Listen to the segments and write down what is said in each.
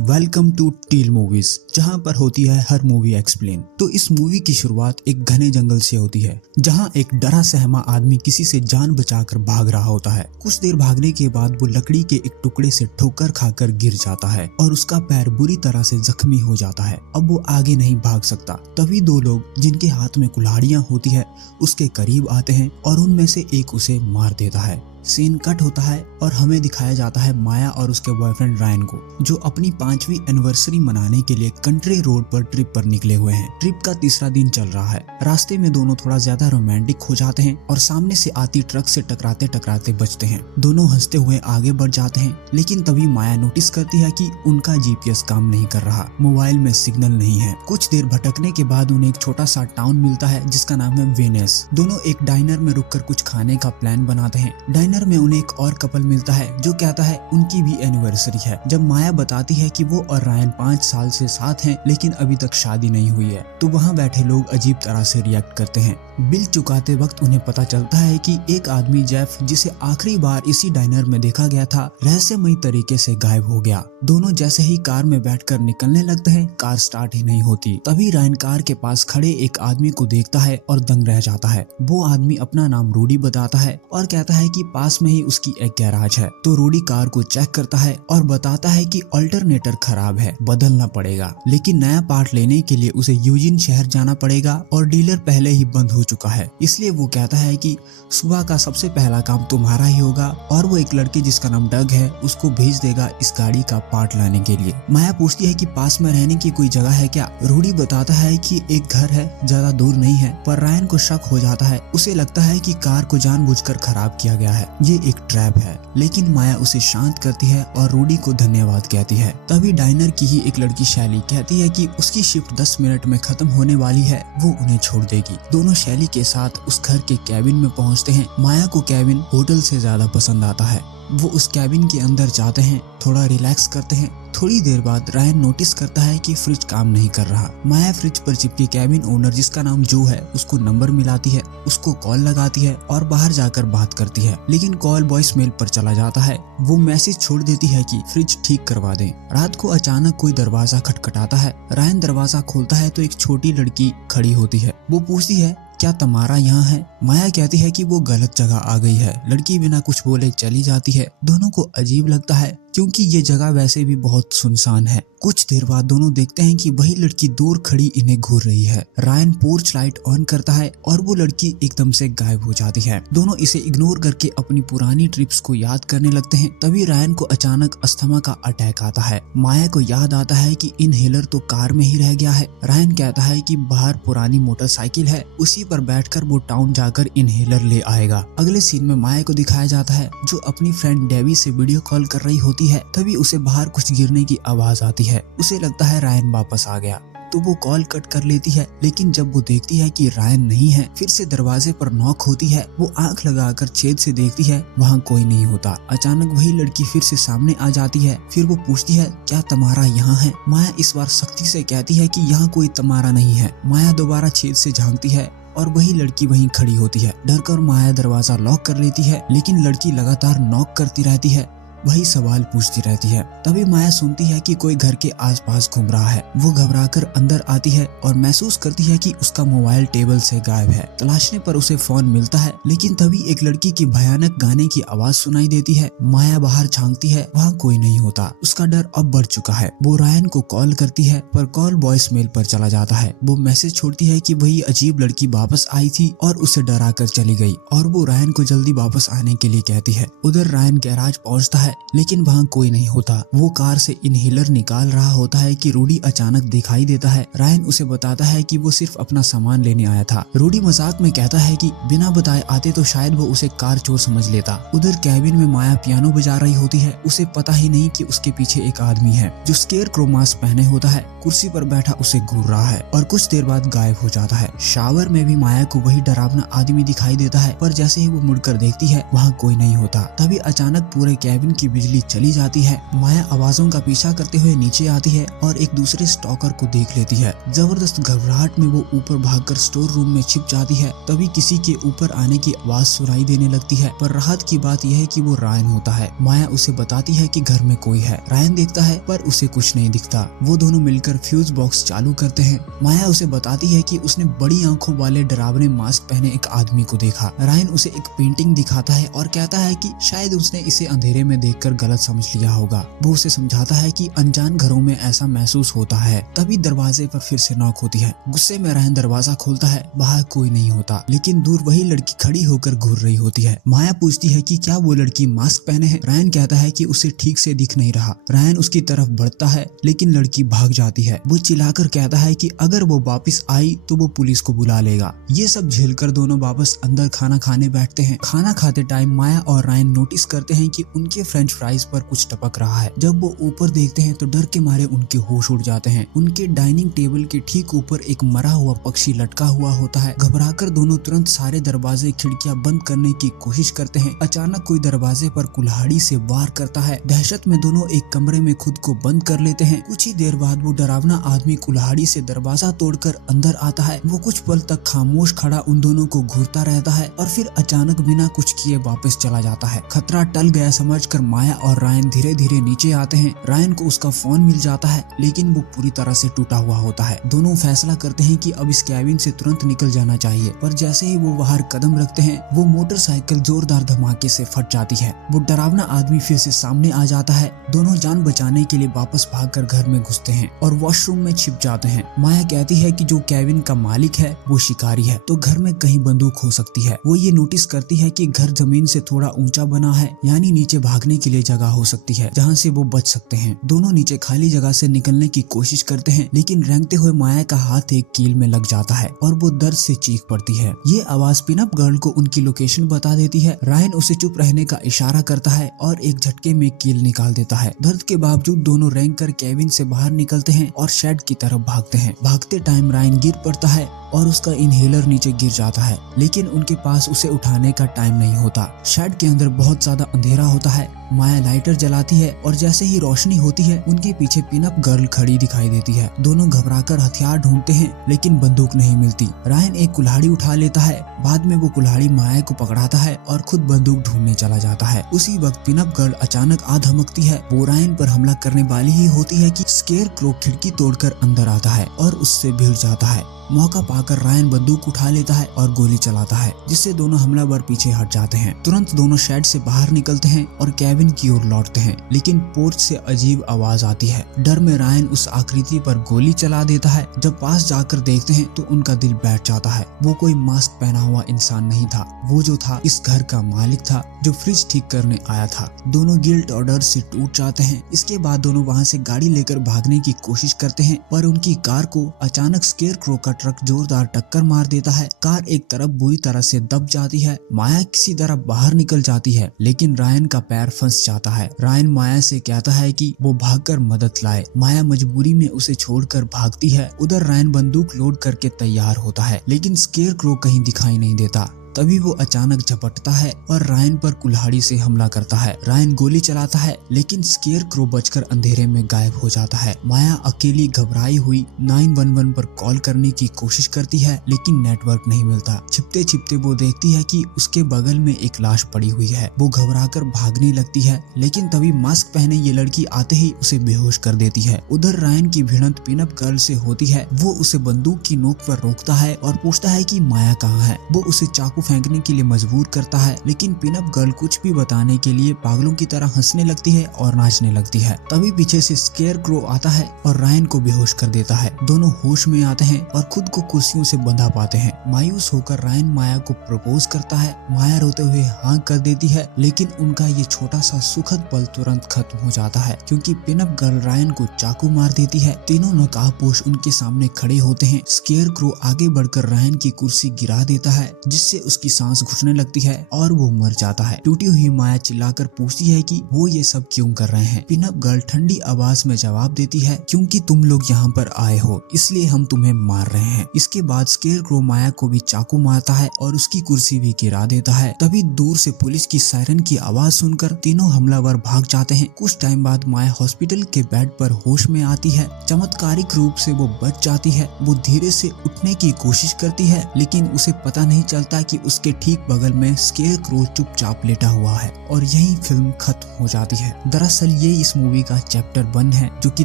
Welcome to till movies, जहां पर होती है हर मूवी एक्सप्लेन। तो इस मूवी की शुरुआत एक घने जंगल से होती है, जहां एक डरा सहमा आदमी किसी से जान बचाकर भाग रहा होता है। कुछ देर भागने के बाद वो लकड़ी के एक टुकड़े से ठोकर खाकर गिर जाता है और उसका पैर बुरी तरह से जख्मी हो जाता है। अब वो आगे नहीं भाग सकता। तभी दो लोग जिनके हाथ में कुल्हाड़ियां होती है उसके करीब आते हैं और उनमें से एक उसे मार देता है। सीन कट होता है और हमें दिखाया जाता है माया और उसके बॉयफ्रेंड रायन को, जो अपनी 5वीं एनिवर्सरी मनाने के लिए कंट्री रोड पर ट्रिप पर निकले हुए हैं। ट्रिप का तीसरा दिन चल रहा है। रास्ते में दोनों थोड़ा ज्यादा रोमांटिक हो जाते हैं और सामने से आती ट्रक से टकराते टकराते बचते हैं। दोनों हंसते हुए आगे बढ़ जाते हैं, लेकिन तभी माया नोटिस करती है कि उनका जीपीएस काम नहीं कर रहा, मोबाइल में सिग्नल नहीं है। कुछ देर भटकने के बाद उन्हें एक छोटा सा टाउन मिलता है जिसका नाम है वेनिस। दोनों एक डाइनर में रुककर कुछ खाने का प्लान बनाते हैं। डाइनर में उन्हें एक और कपल मिलता है जो कहता है उनकी भी एनिवर्सरी है। जब माया बताती है कि वो और रायन 5 साल से साथ हैं लेकिन अभी तक शादी नहीं हुई है, तो वहाँ बैठे लोग अजीब तरह से रिएक्ट करते हैं। बिल चुकाते वक्त उन्हें पता चलता है कि एक आदमी जेफ, जिसे आखिरी बार इसी डाइनर में देखा गया था, रहस्यमयी तरीके से गायब हो गया। दोनों जैसे ही कार में बैठकर निकलने लगते हैं, कार स्टार्ट ही नहीं होती। तभी रायन कार के पास खड़े एक आदमी को देखता है और दंग रह जाता है। वो आदमी अपना नाम रूडी बताता है और कहता है कि पास में ही उसकी एक गैराज है। तो रूडी कार को चेक करता है और बताता है कि अल्टरनेटर खराब है, बदलना पड़ेगा। लेकिन नया पार्ट लेने के लिए उसे यूजिन शहर जाना पड़ेगा और डीलर पहले ही बंद हो चुका है। इसलिए वो कहता है कि सुबह का सबसे पहला काम तुम्हारा ही होगा और वो एक लड़के जिसका नाम डग है उसको भेज देगा इस गाड़ी का पार्ट लाने के लिए। माया पूछती है कि पास में रहने की कोई जगह है क्या। रूडी बताता है कि एक घर है, ज्यादा दूर नहीं है। पर रायन को शक हो जाता है। उसे लगता है कि कार को जानबूझकर खराब किया गया है, ये एक ट्रैप है। लेकिन माया उसे शांत करती है और रूडी को धन्यवाद कहती है। तभी डाइनर की ही एक लड़की शैली कहती है कि उसकी शिफ्ट 10 मिनट में खत्म होने वाली है, वो उन्हें छोड़ देगी। दोनों शैली के साथ उस घर के कैबिन में पहुंचते हैं। माया को कैबिन होटल से ज्यादा पसंद आता है। वो उस कैबिन के अंदर जाते हैं, थोड़ा रिलैक्स करते हैं। थोड़ी देर बाद रायन नोटिस करता है कि फ्रिज काम नहीं कर रहा। माया फ्रिज पर चिपके कैबिन ओनर जिसका नाम जो है उसको नंबर मिलाती है, उसको कॉल लगाती है और बाहर जाकर बात करती है। लेकिन कॉल वॉइस मेल पर चला जाता है। वो मैसेज छोड़ देती है कि फ्रिज ठीक करवा दें। रात को अचानक कोई दरवाजा खटखटाता है। रायन दरवाजा खोलता है तो एक छोटी लड़की खड़ी होती है। वो पूछती है क्या तमारा यहाँ है। माया कहती है कि वो गलत जगह आ गई है। लड़की बिना कुछ बोले चली जाती है। दोनों को अजीब लगता है क्योंकि ये जगह वैसे भी बहुत सुनसान है। कुछ देर बाद दोनों देखते हैं कि वही लड़की दूर खड़ी इन्हें घूर रही है। रायन पोर्च लाइट ऑन करता है और वो लड़की एकदम से गायब हो जाती है। दोनों इसे इग्नोर करके अपनी पुरानी ट्रिप्स को याद करने लगते हैं। तभी रायन को अचानक अस्थमा का अटैक आता है। माया को याद आता है कि इनहेलर तो कार में ही रह गया है। रायन कहता है कि बाहर पुरानी मोटरसाइकिल है, उसी पर बैठकर वो टाउन जाकर इनहेलर ले आएगा। अगले सीन में माया को दिखाया जाता है जो अपनी फ्रेंड डेवी से वीडियो कॉल कर रही होती है। तभी उसे बाहर कुछ गिरने की आवाज आती है। उसे लगता है रायन वापस आ गया, तो वो कॉल कट कर लेती है। लेकिन जब वो देखती है कि रायन नहीं है, फिर से दरवाजे पर नॉक होती है। वो आंख लगाकर छेद से देखती है, वहाँ कोई नहीं होता। अचानक वही लड़की फिर से सामने आ जाती है। फिर वो पूछती है क्या तमारा यहाँ है। माया इस बार सख्ती से कहती है कि यहाँ कोई तमारा नहीं है। माया दोबारा छेद से झांकती है और वही लड़की वहीं खड़ी होती है। डरकर माया दरवाजा लॉक कर लेती है, लेकिन लड़की लगातार नॉक करती रहती है, वही सवाल पूछती रहती है। तभी माया सुनती है कि कोई घर के आसपास घूम रहा है। वो घबराकर अंदर आती है और महसूस करती है कि उसका मोबाइल टेबल से गायब है। तलाशने पर उसे फोन मिलता है, लेकिन तभी एक लड़की की भयानक गाने की आवाज सुनाई देती है। माया बाहर झांकती है, वहाँ कोई नहीं होता। उसका डर अब बढ़ चुका है। वो रायन को कॉल करती है, पर कॉल वॉइस मेल पर चला जाता है। वो मैसेज छोड़ती है कि वही अजीब लड़की वापस आई थी और उसे डरा कर चली गई, और वो रायन को जल्दी वापस आने के लिए कहती है। उधर रायन गैराज पहुँचता है, लेकिन वहाँ कोई नहीं होता। वो कार से इनहेलर निकाल रहा होता है कि रूडी अचानक दिखाई देता है। रायन उसे बताता है कि वो सिर्फ अपना सामान लेने आया था। रूडी मजाक में कहता है कि बिना बताए आते तो शायद वो उसे कार चोर समझ लेता। उधर कैबिन में माया पियानो बजा रही होती है। उसे पता ही नहीं कि उसके पीछे एक आदमी है जो स्केयर क्रो मास्क पहने होता है, कुर्सी पर बैठा उसे घूर रहा है और कुछ देर बाद गायब हो जाता है। शावर में भी माया को वही डरावना आदमी दिखाई देता है, पर जैसे ही वो मुड़कर देखती है वहाँ कोई नहीं होता। तभी अचानक पूरे कैबिन की बिजली चली जाती है। माया आवाजों का पीछा करते हुए नीचे आती है और एक दूसरे स्टॉकर को देख लेती है। जबरदस्त घबराहट में वो ऊपर भागकर स्टोर रूम में छिप जाती है। तभी किसी के ऊपर आने की आवाज सुनाई देने लगती है, पर राहत की बात यह है कि वो रायन होता है। माया उसे बताती है कि घर में कोई है। रायन देखता है पर उसे कुछ नहीं दिखता। वो दोनों मिलकर फ्यूज बॉक्स चालू करते हैं। माया उसे बताती है कि उसने बड़ी आंखों वाले डरावने मास्क पहने एक आदमी को देखा। रायन उसे एक पेंटिंग दिखाता है और कहता है कि शायद उसने इसे अंधेरे में देखकर गलत समझ लिया होगा। वो उसे समझाता है कि अनजान घरों में ऐसा महसूस होता है। तभी दरवाजे पर फिर से नॉक होती है। गुस्से में रायन दरवाजा खोलता है। बाहर कोई नहीं होता, लेकिन दूर वही लड़की खड़ी होकर घूर रही होती है। माया पूछती है कि क्या वो लड़की मास्क पहने है। रायन कहता है कि उसे ठीक से दिख नहीं रहा। रायन उसकी तरफ बढ़ता है, लेकिन लड़की भाग जाती है। वो चिल्लाकर कहता है कि अगर वो वापस आई तो वो पुलिस को बुला लेगा। ये सब झेलकर दोनों वापस अंदर खाना खाने बैठते हैं। खाना खाते टाइम माया और रायन नोटिस करते हैं कि उनके फ्रेंच फ्राइज पर कुछ टपक रहा है। जब वो ऊपर देखते हैं तो डर के मारे उनके होश उड़ जाते हैं। उनके डाइनिंग टेबल के ठीक ऊपर एक मरा हुआ पक्षी लटका हुआ होता है। घबराकर दोनों तुरंत सारे दरवाजे खिड़कियां बंद करने की कोशिश करते हैं। अचानक कोई दरवाजे पर कुल्हाड़ी से वार करता है। दहशत में दोनों एक कमरे में खुद को बंद कर लेते हैं। कुछ ही देर बाद वो डरावना आदमी कुल्हाड़ी से दरवाजा तोड़कर अंदर आता है। वो कुछ पल तक खामोश खड़ा उन दोनों को घूरता रहता है और फिर अचानक बिना कुछ किए वापस चला जाता है। खतरा टल गया समझकर माया और रायन धीरे धीरे नीचे आते हैं। रायन को उसका फोन मिल जाता है, लेकिन वो पूरी तरह से टूटा हुआ होता है। दोनों फैसला करते हैं कि अब इस कैबिन से तुरंत निकल जाना चाहिए, पर जैसे ही वो बाहर कदम रखते हैं वो मोटरसाइकिल जोरदार धमाके से फट जाती है। वो डरावना आदमी फिर से सामने आ जाता है। दोनों जान बचाने के लिए वापस भागकर घर में घुसते हैं और वॉशरूम में छिप जाते हैं। माया कहती है कि जो कैबिन का मालिक है वो शिकारी है, तो घर में कहीं बंदूक हो सकती है। वो ये नोटिस करती है कि घर जमीन से थोड़ा ऊंचा बना है, यानी नीचे भागने के लिए जगह हो सकती है जहाँ से वो बच सकते हैं। दोनों नीचे खाली जगह से निकलने की कोशिश करते हैं, लेकिन रेंगते हुए माया का हाथ एक कील में लग जाता है और वो दर्द से चीख पड़ती है। ये आवाज पिनअप गर्ल को उनकी लोकेशन बता देती है। रायन उसे चुप रहने का इशारा करता है और एक झटके में कील निकाल देता है। दर्द के बावजूद दोनों रेंग कर कैबिन से बाहर निकलते हैं और शेड की तरफ भागते हैं। भागते टाइम रायन गिर पड़ता है और उसका इनहेलर नीचे गिर जाता है, लेकिन उनके पास उसे उठाने का टाइम नहीं होता। शेड के अंदर बहुत ज्यादा अंधेरा होता है। माया लाइटर जलाती है और जैसे ही रोशनी होती है उनके पीछे पिनअप गर्ल खड़ी दिखाई देती है। दोनों घबराकर हथियार ढूंढते हैं, लेकिन बंदूक नहीं मिलती। रायन एक कुल्हाड़ी उठा लेता है। बाद में वो कुल्हाड़ी माया को पकड़ाता है और खुद बंदूक ढूंढने चला जाता है। उसी वक्त पिनअप गर्ल अचानक आ धमकती है। वो रायन पर हमला करने वाली ही होती है कि स्केयर क्रो खिड़की तोड़कर अंदर आता है और उससे भिड़ जाता है। मौका पाकर रायन बंदूक उठा लेता है और गोली चलाता है, जिससे दोनों हमलावर पीछे हट जाते हैं। तुरंत दोनों शेड से बाहर निकलते हैं और कैबिन की ओर लौटते हैं, लेकिन पोर्च से अजीब आवाज आती है। डर में रायन उस आकृति पर गोली चला देता है। जब पास जाकर देखते हैं तो उनका दिल बैठ जाता है। वो कोई मास्क पहना हुआ इंसान नहीं था, वो जो था इस घर का मालिक था जो फ्रिज ठीक करने आया था। दोनों गिल्ट और डर से टूट जाते हैं। इसके बाद दोनों वहाँ से गाड़ी लेकर भागने की कोशिश करते हैं, पर उनकी कार को अचानक स्केयर क्रो का ट्रक जोरदार टक्कर मार देता है। कार एक तरफ बुरी तरह से दब जाती है। माया किसी तरह बाहर निकल जाती है, लेकिन रायन का पैर फंस जाता है। रायन माया से कहता है कि वो भागकर मदद लाए। माया मजबूरी में उसे छोड़कर भागती है। उधर रायन बंदूक लोड करके तैयार होता है, लेकिन स्केयर क्रो कहीं दिखाई नहीं देता। तभी वो अचानक झपटता है और रायन पर कुल्हाड़ी से हमला करता है। रायन गोली चलाता है, लेकिन स्केयर क्रो बचकर अंधेरे में गायब हो जाता है। माया अकेली घबराई हुई 911 पर कॉल करने की कोशिश करती है, लेकिन नेटवर्क नहीं मिलता। छिपते छिपते वो देखती है कि उसके बगल में एक लाश पड़ी हुई है। वो घबराकर भागने लगती है, लेकिन तभी मास्क पहने ये लड़की आते ही उसे बेहोश कर देती है। उधर रायन की भिड़ंत पिनअप गर्ल से होती है। वो उसे बंदूक की नोक पर रोकता है और पूछता है कि माया कहाँ है। वो उसे चाकू फेंकने के लिए मजबूर करता है, लेकिन पिनअप गर्ल कुछ भी बताने के लिए पागलों की तरह हंसने लगती है और नाचने लगती है। तभी पीछे से स्केयर क्रो आता है और रायन को बेहोश कर देता है। दोनों होश में आते हैं और खुद को कुर्सियों से बंधा पाते हैं। मायूस होकर रायन माया को प्रपोज करता है। माया रोते हुए हाँ कर देती है, लेकिन उनका ये छोटा सा सुखद पल तुरंत खत्म हो जाता है, क्योंकि पिनअप गर्ल रायन को चाकू मार देती है। तीनों नकाबपोश उनके सामने खड़े होते हैं। स्केयर क्रो आगे बढ़कर रायन की कुर्सी गिरा देता है, जिससे उसकी सांस घुटने लगती है और वो मर जाता है। टूटी हुई माया चिल्लाकर पूछती है कि वो ये सब क्यों कर रहे हैं। पिन अप गर्ल ठंडी आवाज में जवाब देती है, क्योंकि तुम लोग यहाँ पर आए हो इसलिए हम तुम्हें मार रहे हैं। इसके बाद स्केरक्रो माया को भी चाकू मारता है और उसकी कुर्सी भी गिरा देता है। तभी दूर से पुलिस की सायरन की आवाज सुनकर तीनों हमलावर भाग जाते हैं। कुछ टाइम बाद माया हॉस्पिटल के बेड पर होश में आती है। चमत्कारिक रूप से वो बच जाती है। वो धीरे से उठने की कोशिश करती है लेकिन उसे पता नहीं चलता कि उसके ठीक बगल में स्केरक्रो चुपचाप लेटा हुआ है और यही फिल्म खत्म हो जाती है। दरअसल ये इस मूवी का चैप्टर 1 है जो कि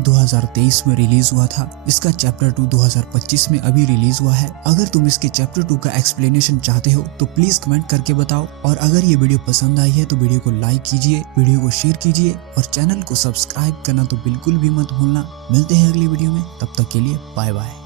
2023 में रिलीज हुआ था। इसका चैप्टर 2 2025 में अभी रिलीज हुआ है। अगर तुम इसके चैप्टर 2 का एक्सप्लेनेशन चाहते हो तो प्लीज कमेंट करके बताओ, और अगर ये वीडियो पसंद आई है तो वीडियो को लाइक कीजिए, वीडियो को शेयर कीजिए और चैनल को सब्सक्राइब करना तो बिल्कुल भी मत भूलना। मिलते हैं अगली वीडियो में, तब तक के लिए बाय बाय।